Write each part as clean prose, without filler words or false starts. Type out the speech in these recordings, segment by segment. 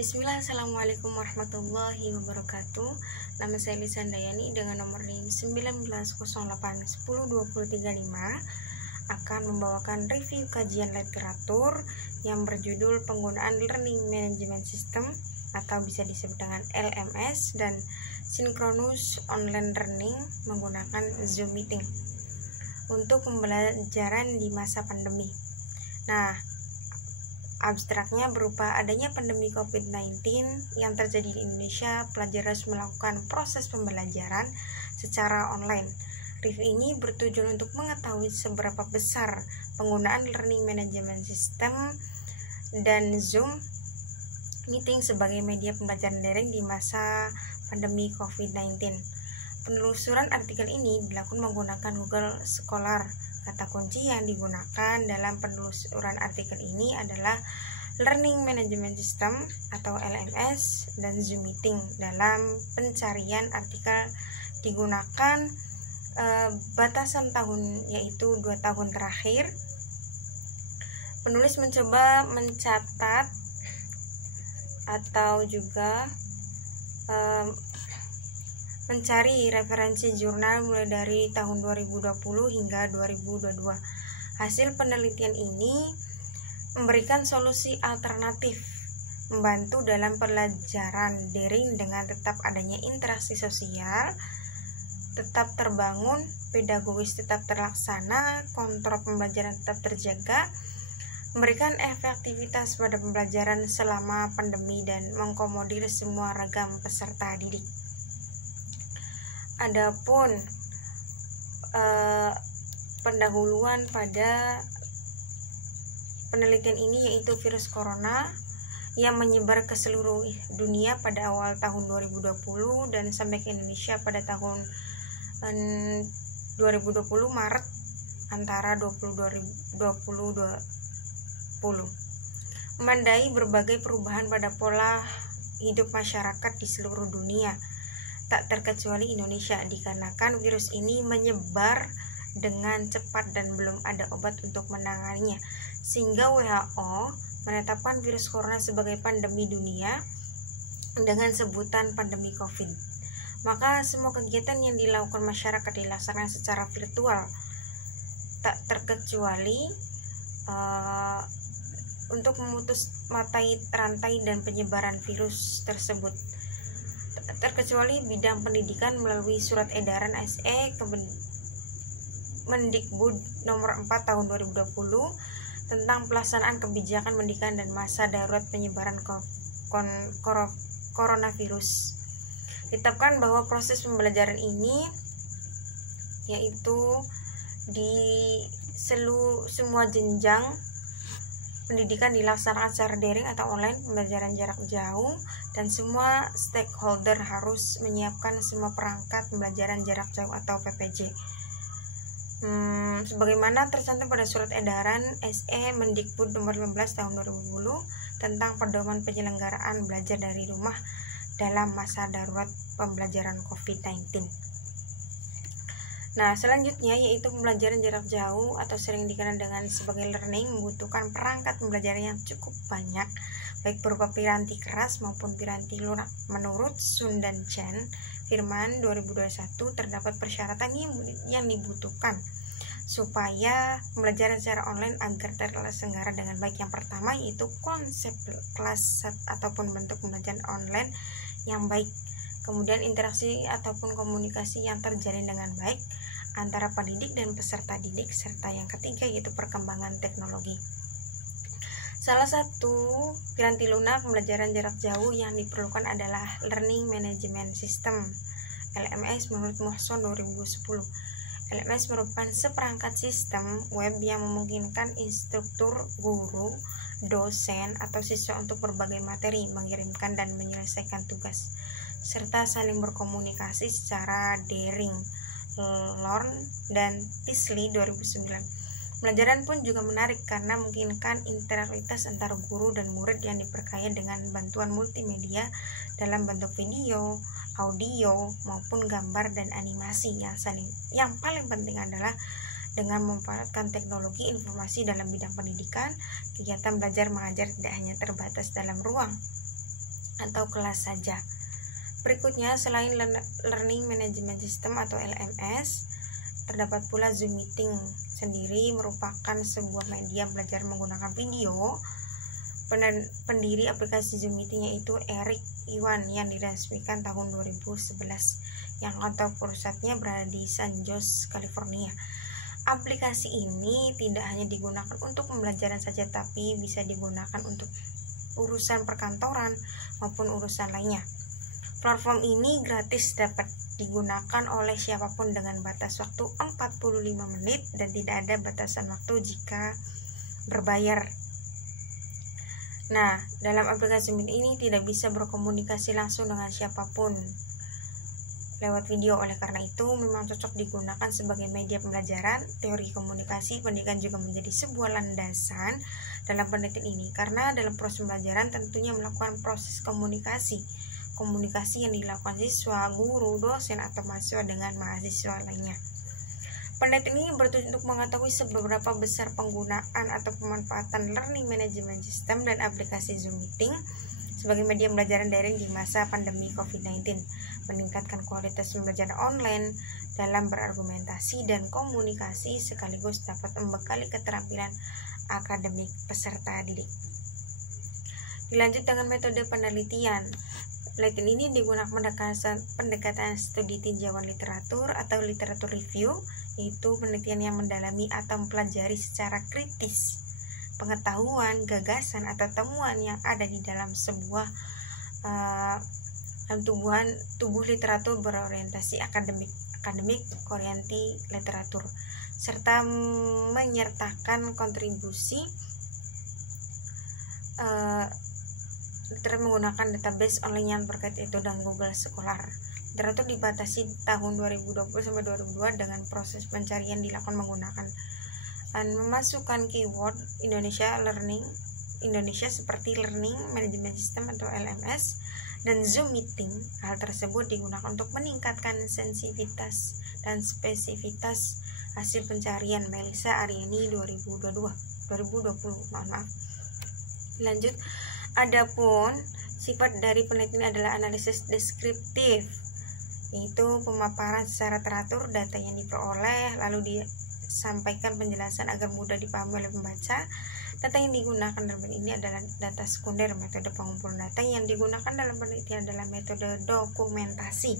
Bismillah, Assalamualaikum warahmatullahi wabarakatuh. Nama saya Lisa Dayani dengan nomor NIM 1908102035 akan membawakan review kajian literatur yang berjudul penggunaan Learning Management System atau bisa disebut dengan LMS dan Synchronous Online Learning menggunakan Zoom Meeting untuk pembelajaran di masa pandemi. Nah, abstraknya berupa adanya pandemi COVID-19 yang terjadi di Indonesia, pelajar harus melakukan proses pembelajaran secara online. Review ini bertujuan untuk mengetahui seberapa besar penggunaan Learning Management System dan Zoom Meeting sebagai media pembelajaran daring di masa pandemi COVID-19. Penelusuran artikel ini dilakukan menggunakan Google Scholar. Kata kunci yang digunakan dalam penelusuran artikel ini adalah Learning Management System atau LMS dan Zoom Meeting. Dalam pencarian artikel digunakan batasan tahun, yaitu 2 tahun terakhir. Penulis mencoba mencatat atau juga mencari referensi jurnal mulai dari tahun 2020 hingga 2022. Hasil penelitian ini memberikan solusi alternatif, membantu dalam pembelajaran daring dengan tetap adanya interaksi sosial, tetap terbangun, pedagogis tetap terlaksana, kontrol pembelajaran tetap terjaga, memberikan efektivitas pada pembelajaran selama pandemi dan mengakomodir semua ragam peserta didik. Adapun pendahuluan pada penelitian ini yaitu virus corona yang menyebar ke seluruh dunia pada awal tahun 2020 dan sampai ke Indonesia pada tahun 2020 Maret antara 2020 memandai berbagai perubahan pada pola hidup masyarakat di seluruh dunia, tak terkecuali Indonesia, dikarenakan virus ini menyebar dengan cepat dan belum ada obat untuk menanganinya, sehingga WHO menetapkan virus corona sebagai pandemi dunia dengan sebutan pandemi COVID. Maka semua kegiatan yang dilakukan masyarakat dilaksanakan secara virtual, tak terkecuali untuk memutus matai rantai dan penyebaran virus tersebut, terkecuali bidang pendidikan melalui surat edaran SE Mendikbud nomor 4 tahun 2020 tentang pelaksanaan kebijakan pendidikan dan masa darurat penyebaran coronavirus. Ditetapkan bahwa proses pembelajaran ini yaitu di semua jenjang pendidikan dilaksanakan secara daring atau online, pembelajaran jarak jauh, dan semua stakeholder harus menyiapkan semua perangkat pembelajaran jarak jauh atau PPJ. Sebagaimana tercantum pada surat edaran SE Mendikbud nomor 15 tahun 2020 tentang pedoman penyelenggaraan belajar dari rumah dalam masa darurat pembelajaran COVID-19. Nah, selanjutnya yaitu pembelajaran jarak jauh atau sering dikenal dengan sebagai learning membutuhkan perangkat pembelajaran yang cukup banyak, baik berupa piranti keras maupun piranti lunak. Menurut Sun dan Chen, Firman 2021 terdapat persyaratan yang dibutuhkan supaya pembelajaran secara online agar terselenggara dengan baik. Yang pertama yaitu konsep kelas ataupun bentuk pembelajaran online yang baik. Kemudian interaksi ataupun komunikasi yang terjalin dengan baik antara pendidik dan peserta didik, serta yang ketiga yaitu perkembangan teknologi. Salah satu piranti lunak pembelajaran jarak jauh yang diperlukan adalah Learning Management System LMS menurut Mohson 2010. LMS merupakan seperangkat sistem web yang memungkinkan instruktur, guru, dosen, atau siswa untuk berbagai materi, mengirimkan dan menyelesaikan tugas, serta saling berkomunikasi secara daring. Lorne dan Tisley 2009. Pembelajaran pun juga menarik karena memungkinkan interaktivitas antara guru dan murid yang diperkaya dengan bantuan multimedia dalam bentuk video, audio, maupun gambar dan animasi. Yang paling penting adalah dengan memanfaatkan teknologi informasi dalam bidang pendidikan, kegiatan belajar mengajar tidak hanya terbatas dalam ruang, atau kelas saja. Berikutnya, selain Learning Management System atau LMS, terdapat pula Zoom Meeting sendiri merupakan sebuah media belajar menggunakan video. Pendiri aplikasi Zoom Meeting yaitu Eric Yuan yang diresmikan tahun 2011 yang kantor pusatnya berada di San Jose, California. Aplikasi ini tidak hanya digunakan untuk pembelajaran saja, tapi bisa digunakan untuk urusan perkantoran maupun urusan lainnya. Platform ini gratis, dapat digunakan oleh siapapun dengan batas waktu 45 menit dan tidak ada batasan waktu jika berbayar. Nah, dalam aplikasi ini tidak bisa berkomunikasi langsung dengan siapapun lewat video. Oleh karena itu, memang cocok digunakan sebagai media pembelajaran. Teori komunikasi pendidikan juga menjadi sebuah landasan dalam penelitian ini, karena dalam proses pembelajaran tentunya melakukan proses komunikasi yang dilakukan siswa, guru, dosen, atau mahasiswa dengan mahasiswa lainnya. Penelitian ini bertujuan untuk mengetahui seberapa besar penggunaan atau pemanfaatan Learning Management System dan aplikasi Zoom Meeting sebagai media pembelajaran daring di masa pandemi COVID-19, meningkatkan kualitas pembelajaran online dalam berargumentasi dan komunikasi, sekaligus dapat membekali keterampilan akademik peserta didik. Dilanjut dengan metode penelitian. Penelitian ini digunakan pendekatan studi tinjauan literatur atau literatur review, yaitu penelitian yang mendalami atau mempelajari secara kritis pengetahuan, gagasan, atau temuan yang ada di dalam sebuah tubuh literatur berorientasi akademik orientasi literatur, serta menyertakan kontribusi menggunakan database online yang terkait itu dan Google Scholar. Literatur dibatasi tahun 2020 sampai 2002 dengan proses pencarian dilakukan menggunakan memasukkan keyword Indonesia seperti Learning Management System atau LMS dan Zoom Meeting. Hal tersebut digunakan untuk meningkatkan sensitivitas dan spesifitas hasil pencarian. Melisa Aryani 2020. Lanjut, adapun sifat dari penelitian adalah analisis deskriptif, yaitu pemaparan secara teratur data yang diperoleh lalu disampaikan penjelasan agar mudah dipahami oleh pembaca. Data yang digunakan dalam penelitian ini adalah data sekunder. Metode pengumpulan data yang digunakan dalam penelitian adalah metode dokumentasi.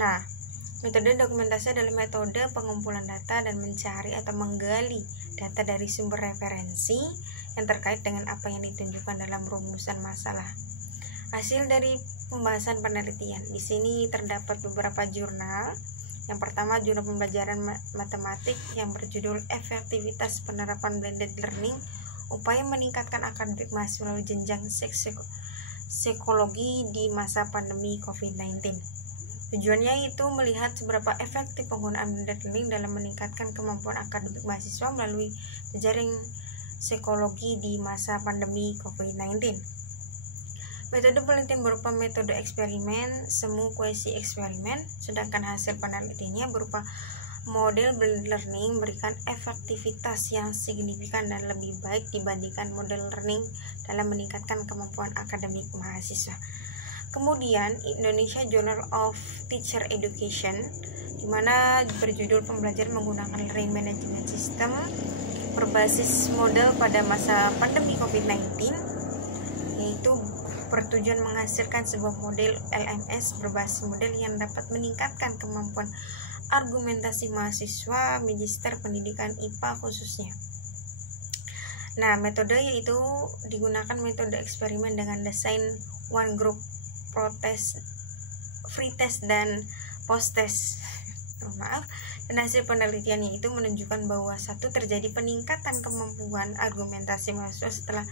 Nah, metode dokumentasi adalah metode pengumpulan data dan mencari atau menggali data dari sumber referensi yang terkait dengan apa yang ditunjukkan dalam rumusan masalah. Hasil dari pembahasan penelitian. Di sini terdapat beberapa jurnal. Yang pertama, jurnal pembelajaran matematik yang berjudul Efektivitas Penerapan Blended Learning, Upaya Meningkatkan Akademik Mahasiswa Melalui Jenjang Psikologi di Masa Pandemi COVID-19. Tujuannya itu melihat seberapa efektif penggunaan blended learning dalam meningkatkan kemampuan akademik mahasiswa melalui jejaring psikologi di masa pandemi COVID-19. Metode penelitian berupa metode eksperimen, semu kuesi eksperimen, sedangkan hasil penelitiannya berupa model blended learning memberikan efektivitas yang signifikan dan lebih baik dibandingkan model learning dalam meningkatkan kemampuan akademik mahasiswa. Kemudian Indonesia Journal of Teacher Education, di mana berjudul pembelajaran menggunakan Learning Management System berbasis model pada masa pandemi COVID-19, yaitu bertujuan menghasilkan sebuah model LMS berbasis model yang dapat meningkatkan kemampuan argumentasi mahasiswa magister pendidikan IPA khususnya. Nah, metode yaitu digunakan metode eksperimen dengan desain one group, protest, free test, dan post test. Dan hasil penelitiannya itu menunjukkan bahwa satu, terjadi peningkatan kemampuan argumentasi mahasiswa setelah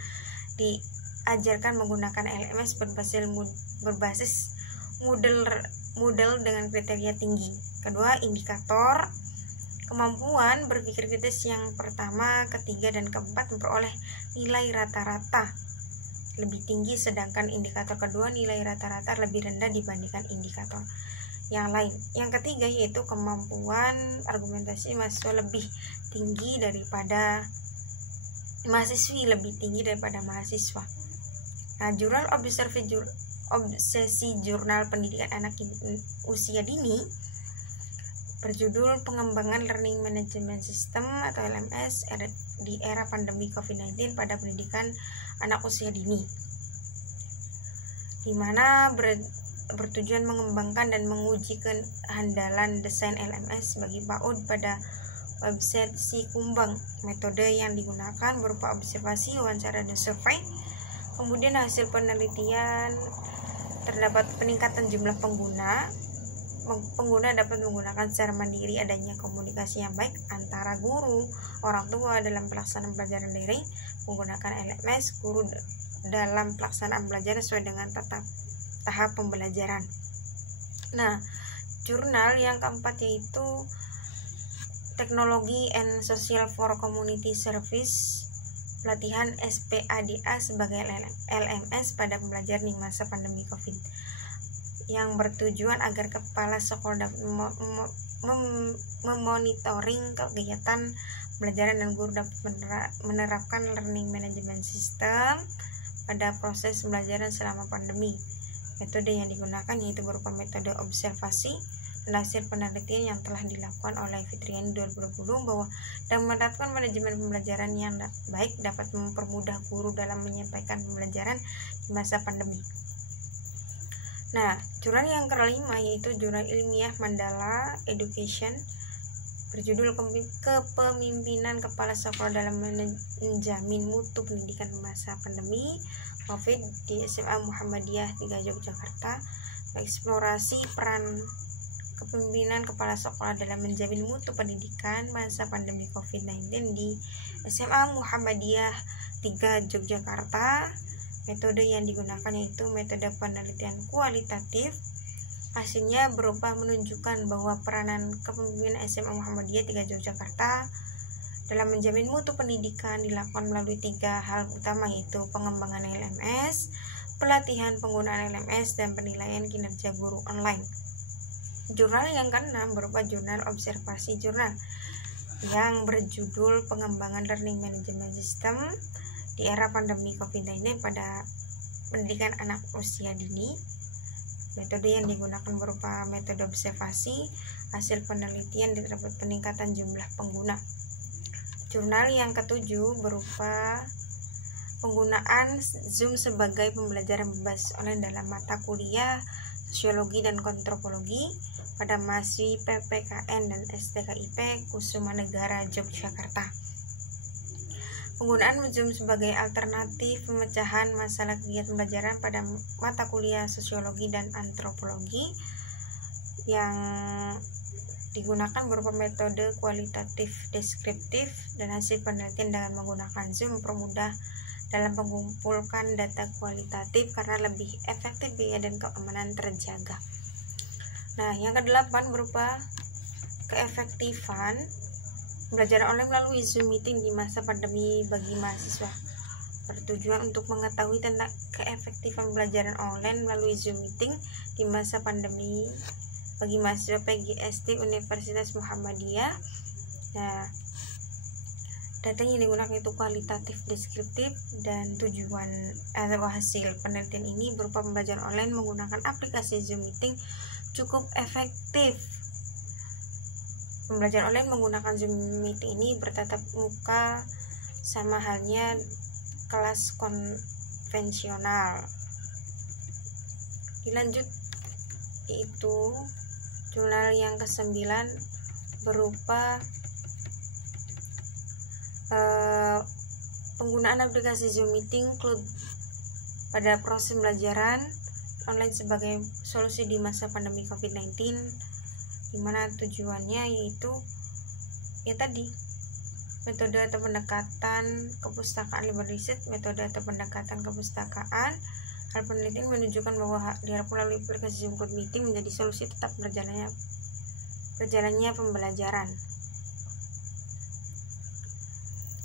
diajarkan menggunakan LMS berbasis model dengan kriteria tinggi. Kedua, indikator kemampuan berpikir kritis yang pertama, ketiga, dan keempat memperoleh nilai rata-rata lebih tinggi, sedangkan indikator kedua nilai rata-rata lebih rendah dibandingkan indikator yang lain. Yang ketiga yaitu kemampuan argumentasi mahasiswa lebih tinggi daripada mahasiswa. Nah, jurnal obsesi jurnal pendidikan anak usia dini berjudul Pengembangan Learning Management System atau LMS di era pandemi COVID-19 pada pendidikan anak usia dini, di mana bertujuan mengembangkan dan menguji kehandalan desain LMS bagi PAUD pada website Si Kumbang. Metode yang digunakan berupa observasi, wawancara, dan survei. Kemudian hasil penelitian terdapat peningkatan jumlah pengguna. Pengguna dapat menggunakan secara mandiri, adanya komunikasi yang baik antara guru, orang tua dalam pelaksanaan pelajaran daring, menggunakan LMS, guru dalam pelaksanaan belajar sesuai dengan tahap pembelajaran. Nah, jurnal yang keempat yaitu Technology and Social for Community Service, pelatihan SPADA sebagai LMS pada pembelajaran di masa pandemi COVID, yang bertujuan agar kepala sekolah dapat memonitoring kegiatan pembelajaran dan guru dapat menerapkan learning management system pada proses pembelajaran selama pandemi. Metode yang digunakan yaitu berupa metode observasi dan hasil penelitian yang telah dilakukan oleh Fitriani 2020 bahwa dalam menerapkan manajemen pembelajaran yang baik dapat mempermudah guru dalam menyampaikan pembelajaran di masa pandemi. Nah, jurnal yang kelima yaitu jurnal ilmiah Mandala Education berjudul Kepemimpinan Kepala Sekolah dalam Menjamin Mutu Pendidikan Masa Pandemi COVID di SMA Muhammadiyah 3 Yogyakarta, mengeksplorasi peran kepemimpinan kepala sekolah dalam menjamin mutu pendidikan masa pandemi COVID-19 di SMA Muhammadiyah 3 Yogyakarta. Metode yang digunakan yaitu metode penelitian kualitatif. Hasilnya berupa menunjukkan bahwa peranan kepemimpinan SMA Muhammadiyah 3 Yogyakarta dalam menjamin mutu pendidikan dilakukan melalui 3 hal utama, yaitu pengembangan LMS, pelatihan penggunaan LMS, dan penilaian kinerja guru online. Jurnal yang keenam berupa jurnal observasi jurnal yang berjudul Pengembangan Learning Management System di era pandemi COVID-19 pada pendidikan anak usia dini. Metode yang digunakan berupa metode observasi. Hasil penelitian terdapat peningkatan jumlah pengguna. Jurnal yang ketujuh berupa penggunaan Zoom sebagai pembelajaran bebas online dalam mata kuliah Sosiologi dan Antropologi pada mahasiswi PPKN dan STKIP Kusuma Negara Yogyakarta. Penggunaan Zoom sebagai alternatif pemecahan masalah kegiatan pembelajaran pada mata kuliah Sosiologi dan Antropologi yang digunakan berupa metode kualitatif deskriptif, dan hasil penelitian dengan menggunakan Zoom mempermudah dalam mengumpulkan data kualitatif karena lebih efektif biaya dan keamanan terjaga. Nah, yang kedelapan berupa keefektifan pembelajaran online melalui Zoom meeting di masa pandemi bagi mahasiswa. Bertujuan untuk mengetahui tentang keefektifan pembelajaran online melalui Zoom meeting di masa pandemi bagi mahasiswa PGSD Universitas Muhammadiyah. Nah, data yang digunakan itu kualitatif deskriptif, dan tujuan atau hasil penelitian ini berupa pembelajaran online menggunakan aplikasi Zoom meeting cukup efektif. Pembelajaran online menggunakan Zoom meeting ini bertatap muka sama halnya kelas konvensional. Dilanjut yaitu jurnal yang ke-9 berupa penggunaan aplikasi Zoom meeting cloud pada proses pembelajaran online sebagai solusi di masa pandemi COVID-19, di mana tujuannya yaitu ya tadi metode atau pendekatan kepustakaan library research, metode atau pendekatan kepustakaan. Hal penelitian menunjukkan bahwa diharapkan melalui aplikasi Zoom Cloud Meeting menjadi solusi tetap berjalannya pembelajaran.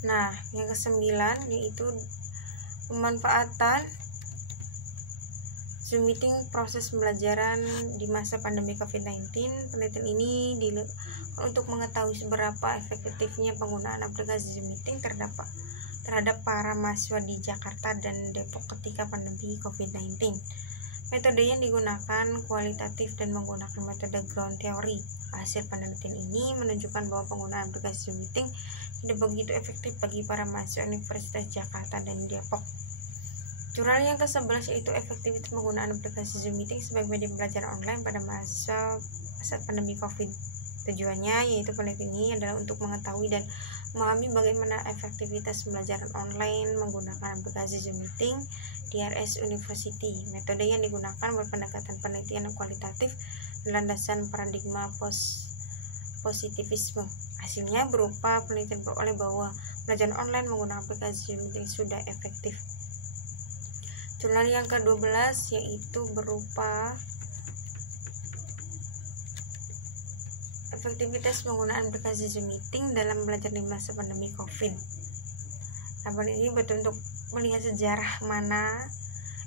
Nah, yang ke-9 yaitu pemanfaatan Zoom meeting proses pembelajaran di masa pandemi COVID-19. Penelitian ini dilakukan untuk mengetahui seberapa efektifnya penggunaan aplikasi Zoom meeting terhadap para mahasiswa di Jakarta dan Depok ketika pandemi COVID-19. Metode yang digunakan kualitatif dan menggunakan metode ground theory. Hasil penelitian ini menunjukkan bahwa penggunaan aplikasi Zoom Meeting tidak begitu efektif bagi para mahasiswa Universitas Jakarta dan Depok. Jurnal yang ke-11 yaitu efektivitas penggunaan aplikasi Zoom Meeting sebagai media pembelajaran online pada mahasiswa saat pandemi COVID. Tujuannya yaitu penelitian ini adalah untuk mengetahui dan memahami bagaimana efektivitas pembelajaran online menggunakan aplikasi Zoom Meeting di RS University. Metode yang digunakan berpendekatan penelitian kualitatif dan landasan paradigma positivisme. Hasilnya berupa penelitian beroleh bahwa pembelajaran online menggunakan aplikasi Zoom Meeting sudah efektif. Jurnal yang ke-12 yaitu berupa efektivitas penggunaan aplikasi Zoom Meeting dalam belajar di masa pandemi COVID. Laporan ini berbentuk melihat sejarah mana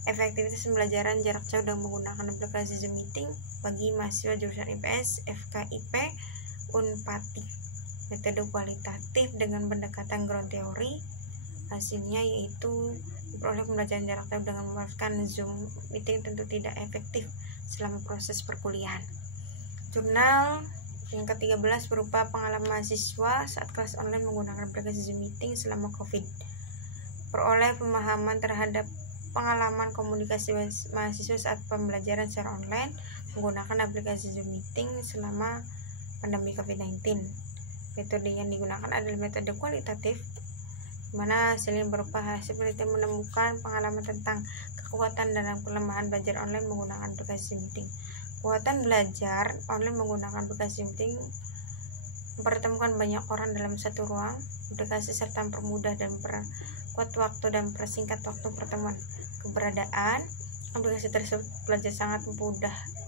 efektivitas pembelajaran jarak jauh dengan menggunakan aplikasi Zoom Meeting bagi mahasiswa jurusan IPS, FKIP, Unpati. Metode kualitatif dengan pendekatan ground theory. Hasilnya yaitu diperoleh pembelajaran jarak jauh dengan memanfaatkan Zoom Meeting tentu tidak efektif selama proses perkuliahan. Jurnal yang ke-13 berupa pengalaman mahasiswa saat kelas online menggunakan aplikasi Zoom Meeting selama COVID. Peroleh pemahaman terhadap pengalaman komunikasi mahasiswa saat pembelajaran secara online menggunakan aplikasi Zoom Meeting selama pandemi COVID-19. Metode yang digunakan adalah metode kualitatif, di mana hasilnya berupa hasil penelitian menemukan pengalaman tentang kekuatan dan kelemahan belajar online menggunakan aplikasi Zoom Meeting. Kekuatan belajar online menggunakan aplikasi Zoom Meeting mempertemukan banyak orang dalam satu ruang. Aplikasi serta mempermudah dan memperkuat waktu dan mempersingkat waktu pertemuan. Keberadaan aplikasi tersebut belajar sangat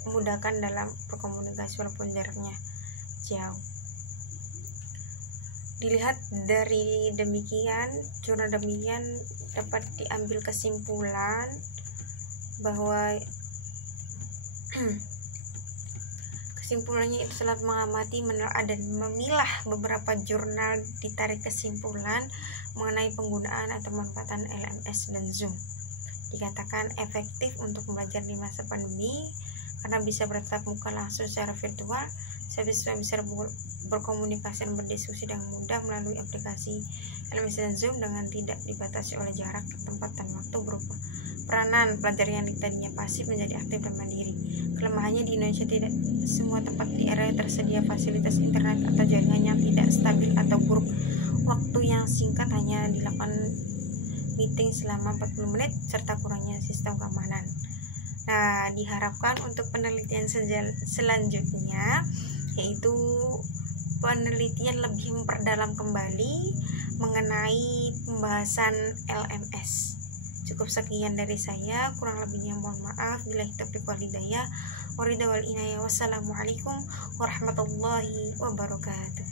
memudahkan dalam berkomunikasi walaupun jaraknya jauh. Dilihat dari demikian, jurnal demikian dapat diambil kesimpulan bahwa kesimpulannya itu setelah mengamati, menelaah dan memilah beberapa jurnal ditarik kesimpulan mengenai penggunaan atau manfaatan LMS dan Zoom. Dikatakan efektif untuk belajar di masa pandemi karena bisa bertatap muka langsung secara virtual. Saya bisa berkomunikasi dan berdiskusi dengan mudah melalui aplikasi LMS dan Zoom dengan tidak dibatasi oleh jarak, tempat, dan waktu. Berupa peranan pelajar yang tadinya pasif menjadi aktif dan mandiri. Kelemahannya di Indonesia tidak semua tempat di area tersedia fasilitas internet atau jaringan yang tidak stabil atau buruk. Waktu yang singkat hanya dilakukan meeting selama 40 menit serta kurangnya sistem keamanan. Nah, diharapkan untuk penelitian selanjutnya yaitu penelitian lebih memperdalam kembali mengenai pembahasan LMS. Cukup sekian dari saya, kurang lebihnya mohon maaf. Billahi taufiq wal hidayah. Wassalamualaikum warahmatullahi wabarakatuh.